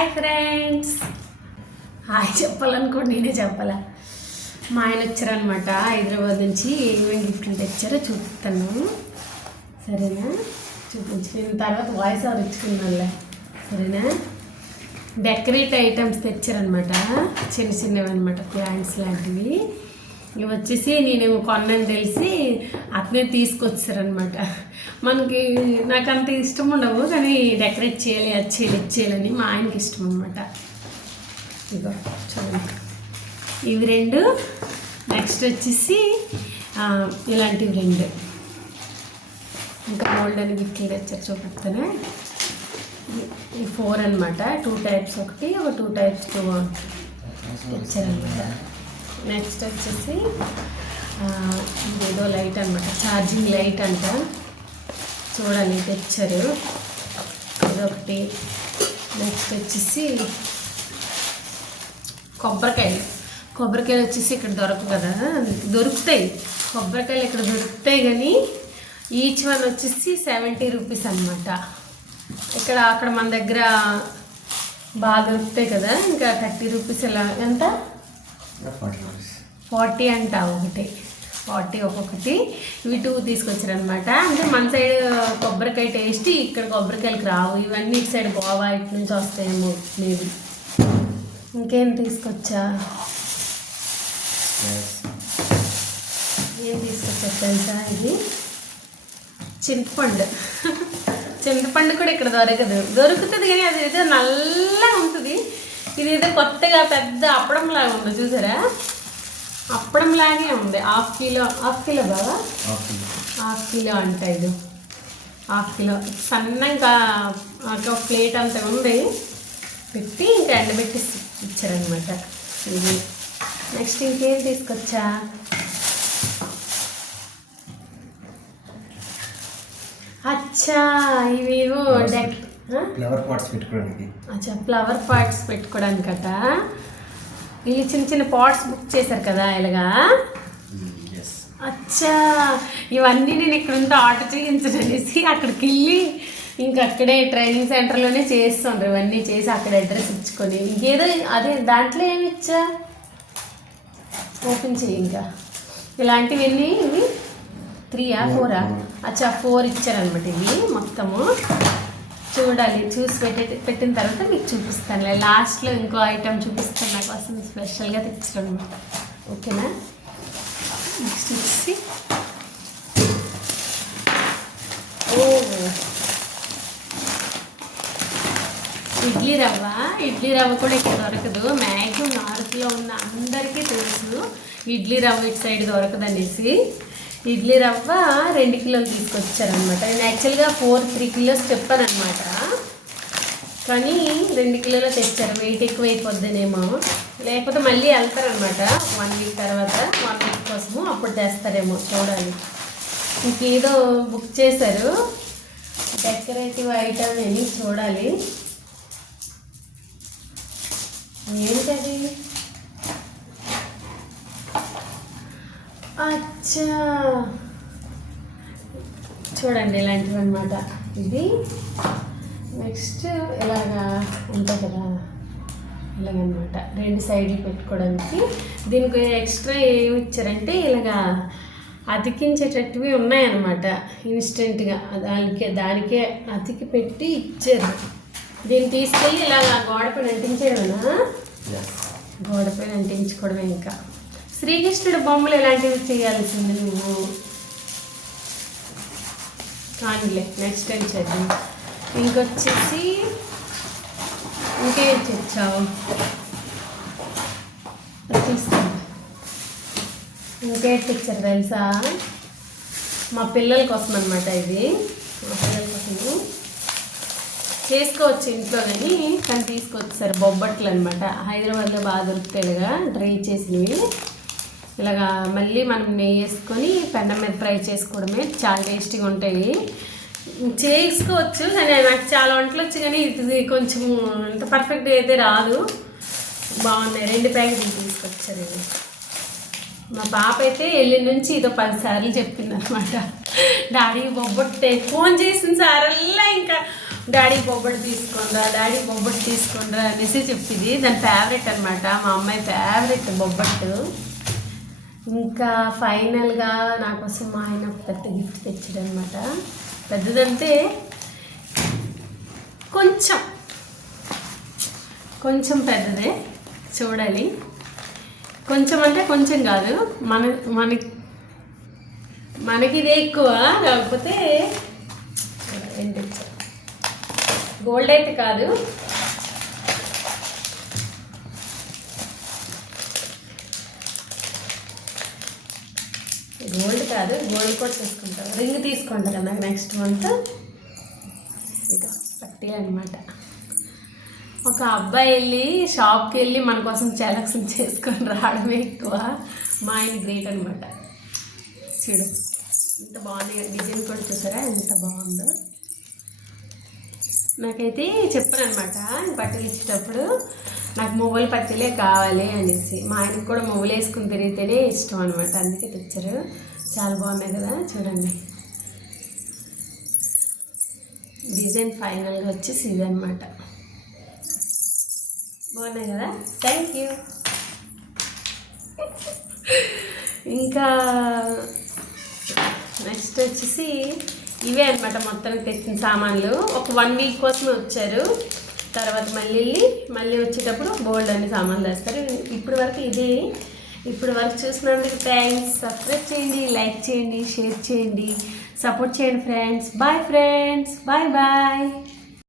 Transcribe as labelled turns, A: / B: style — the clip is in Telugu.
A: హాయ్ ఫ్రెండ్స్ హాయ్ చెప్పాలనుకోండి నేనే చెప్పాలా? మా ఆయన వచ్చారనమాట హైదరాబాద్ నుంచి. ఏమేమి గిఫ్ట్లు తెచ్చారో చూపిస్తాను. సరేనా? చూపించి. నేను తర్వాత వాయిస్ ఆర్ ఇచ్చుకున్నానులే సరేనా? డెకరేట్ ఐటమ్స్ తెచ్చారనమాట చిన్న చిన్నవి అనమాట ప్లాంట్స్ లాంటివి. ఇవి వచ్చేసి నేను కొన్నాను తెలిసి అతనే తీసుకొచ్చారనమాట మనకి నాకు అంత ఇష్టం ఉండవు కానీ డెకరేట్ చేయాలి అది చేయాలి ఇది చేయాలని మా ఆయనకి ఇష్టం అనమాట ఇగో చూడండి. ఇవి రెండు. నెక్స్ట్ వచ్చేసి ఇలాంటివి రెండు. ఇంకా మోల్డ్ అని గిఫ్ట్లు తెచ్చారు చూపిస్తానే. ఈ ఫోర్ అనమాట టూ టైప్స్ ఒకటి ఒక టూ టైప్స్ టూ తెచ్చారనమాట నెక్స్ట్ వచ్చేసి ఏదో లైట్ అనమాట ఛార్జింగ్ లైట్ అంట. చూడండి తెచ్చారు. ఇదొకటి. నెక్స్ట్ వచ్చేసి కొబ్బరికాయలు. కొబ్బరికాయలు వచ్చేసి ఇక్కడ దొరకవు కదా. దొరుకుతాయి. కొబ్బరికాయలు ఇక్కడ దొరుకుతాయి కానీ ఈచ్ వన్ వచ్చేసి సెవెంటీ రూపీస్ అనమాట ఇక్కడ అక్కడ మన దగ్గర బాగా దొరుకుతాయి కదా. ఇంకా థర్టీ రూపీస్ ఎలా? ఎంత? ఫార్టీ అంట ఒకటి. ఫార్టీ ఒక్కొక్కటి. ఇవి టూ తీసుకొచ్చారనమాట అంటే మన సైడ్ కొబ్బరికాయ టేస్ట్ ఇక్కడ కొబ్బరికాయలకు రావు. ఇవన్నీ ఇటు సైడ్ గోవా ఇటు నుంచి వస్తాయేమో మేబీ ఇంకేం తీసుకొచ్చా? ఏం తీసుకొచ్చా తెలుసా ఇది? చింతపండు. చింతపండు కూడా ఇక్కడ దొరకదు. దొరుకుతుంది కానీ అది ఏదో నల్లగా ఉంటుంది. ఇది ఏదో కొత్తగా పెద్ద అప్పడంలాగా ఉంది చూసారా? అప్పడంలాగే ఉంది. హాఫ్ కిలో హాఫ్ కిలో బావా? Half kilo. అంట ఇది. Half kilo. సన్నగా ఒక ప్లేట్ అంత ఉంది. పెట్టి ఇంకా ఎండబెట్టి ఇచ్చారనమాట ఇది. నెక్స్ట్ ఇంకేం తీసుకొచ్చా? అచ్చా ఇవేవో డెక్?
B: ఫ్లవర్ పాట్స్ పెట్టుకోవడానికి.
A: అచ్చా ఫ్లవర్ పాట్స్ పెట్టుకోవడానికట వీళ్ళు చిన్న చిన్న పాట్స్ బుక్ చేశారు కదా ఇలాగా?
B: ఎస్
A: అచ్చా! ఇవన్నీ నేను ఇక్కడ ఉంటే ఆర్డర్ చేయించనేసి అక్కడికి వెళ్ళి ఇంకా అక్కడే ట్రైనింగ్ సెంటర్లోనే చేస్తుండ్రు ఇవన్నీ చేసి అక్కడ అడ్రస్ ఇచ్చుకొని. ఇంకేదో అదే దాంట్లో ఏమి ఇచ్చా? ఓపెన్ చేయి ఇంకా. ఇలాంటివన్నీ ఇవి? త్రీయా ఫోరా అచ్చా ఫోర్ ఇచ్చారనమాట ఇవి మొత్తము. చూడాలి చూసి పెట్టి పెట్టిన తర్వాత మీకు చూపిస్తాను. లాస్ట్లో ఇంకో ఐటెం చూపిస్తాను నా కోసం స్పెషల్గా తెచ్చారు ఓకేనా? నెక్స్ట్ వచ్చి. ఓ! ఇడ్లీ రవ్వ. ఇడ్లీ రవ్వ కూడా ఇక్కడ దొరకదు. మ్యాక్సిమం నార్త్లో ఉన్న అందరికీ తెలుసు. ఇడ్లీ రవ్వ ఇటు సైడ్ దొరకదనేసి. ఇడ్లీ రవ్వ రెండు కిలోలు తీసుకొచ్చారనమాట నేను యాక్చువల్గా ఫోర్ త్రీ కిలోస్ చెప్పానమాట కానీ రెండు కిలోలు తెచ్చారు. వెయిట్ ఎక్కువ అయిపోద్దనేమో లేకపోతే మళ్ళీ వెళ్తారనమాట వన్ వీక్ తర్వాత వన్ వీక్ కోసము అప్పుడు తెస్తారేమో చూడాలి. ఇంకేదో బుక్ చేశారు. డెకరేటివ్ ఐటమ్ అని చూడాలి. ఏంటది? అచ్చా. చూడండి ఇలాంటివి అనమాట ఇది నెక్స్ట్ ఇలాగా ఉంటాయి కదా ఇలాగనమాట రెండు సైడ్లు పెట్టుకోవడానికి. దీనికి ఎక్స్ట్రా ఏమి ఇచ్చారంటే ఇలాగా అతికించేటట్టువి ఉన్నాయన్నమాట ఇన్స్టెంట్గా. దానికే దానికే అతికి పెట్టి ఇచ్చారు. దీన్ని తీసుకెళ్ళి ఇలాగా గోడ పైన అంటించేయడమేనా?
B: ఎస్
A: గోడ పైన అంటించుకోవడమే ఇంకా. శ్రీకృష్ణుడి బొమ్మలు ఎలాంటివి చేయాల్సింది నువ్వు. కానీలే నెక్స్ట్ టైం చేద్దాం. ఇంకొచ్చేసి ఇంకేం తెచ్చావు అది తీసుకోండి తెచ్చారు తెలుసా? మా పిల్లల కోసం అనమాట ఇది. మా పిల్లల కోసం. చేసుకోవచ్చు ఇంట్లో కానీ కానీ తీసుకొచ్చారు బొబ్బట్లు అనమాట హైదరాబాద్లో బాగా దొరుకుతాయిగా డ్రై చేసినవి. ఇలాగా మళ్ళీ మనం నెయ్యి వేసుకొని పెన్నం మీద ఫ్రై చేసుకోవడమే చాలా టేస్టీగా ఉంటాయి. చేసుకోవచ్చు కానీ నాకు చాలా వంటలు వచ్చు కానీ ఇది కొంచెం అంత పర్ఫెక్ట్ అయితే రాదు. బాగున్నాయి. రెండు ప్యాకెట్లు తీసుకొచ్చారు ఇది. మా పాప అయితే వెళ్ళి నుంచి ఇదో పది సార్లు చెప్పింది అనమాట డాడీ బొబ్బొట్టే. ఫోన్ చేసిన సారల్లా ఇంకా. డాడీ బొబ్బడి తీసుకుందా డాడీ బొబ్బడి తీసుకుందా అనేసి చెప్పింది. దాని ఫేవరెట్ అనమాట మా అమ్మాయి ఫేవరెట్ బొబ్బట్టు. ఇంకా ఫైనల్గా నా కోసం మా ఆయన పెద్ద గిఫ్ట్ తెచ్చాడు అనమాట పెద్దదంటే కొంచెం కొంచెం పెద్దదే చూడాలి. కొంచెం అంటే కొంచెం కాదు మన మన మనకి ఇదే ఎక్కువ కాకపోతే ఏం తెచ్చా గోల్డ్ అయితే కాదు. గోల్డ్ కాదు గోల్డ్ కూడా తీసుకుంటాం రింగ్ తీసుకుంటాం కదా నెక్స్ట్ మంత్ ఇంకా పట్టి అనమాట ఒక అబ్బాయి వెళ్ళి షాప్కి వెళ్ళి మన కోసం సెలక్షన్ చేసుకొని రావడమే ఎక్కువ. మా ఆయన గ్రేట్ అనమాట చూడు ఎంత బాగుంది డిజైన్ కూడా చూసారా? ఎంత బాగుందో. నాకైతే చెప్పాను అనమాట బట్టలు ఇచ్చేటప్పుడు నాకు మువ్వల పచ్చలే కావాలి అనేసి. మా ఆయనకు కూడా మువ్వులు వేసుకుని తిరిగితేనే ఇష్టం అనమాట అందుకే తెచ్చారు. చాలా బాగున్నాయి కదా చూడండి. డిజైన్ ఫైనల్గా వచ్చేసి ఇది అనమాట బాగున్నాయి కదా? థ్యాంక్ యూ ఇంకా నెక్స్ట్ వచ్చేసి ఇవే అనమాట మొత్తానికి తెచ్చిన సామాన్లు. ఒక వన్ వీక్ కోసమే వచ్చారు. తర్వాత మళ్ళీ వెళ్ళి మళ్ళీ వచ్చేటప్పుడు బోల్డ్ అన్ని సామాన్లు వేస్తారు ఇప్పుడు వరకు ఇదే. ఇప్పుడు వరకు చూసినందుకు థ్యాంక్స్ సబ్స్క్రైబ్ చేయండి లైక్ చేయండి షేర్ చేయండి. సపోర్ట్ చేయండి friends bye friends bye bye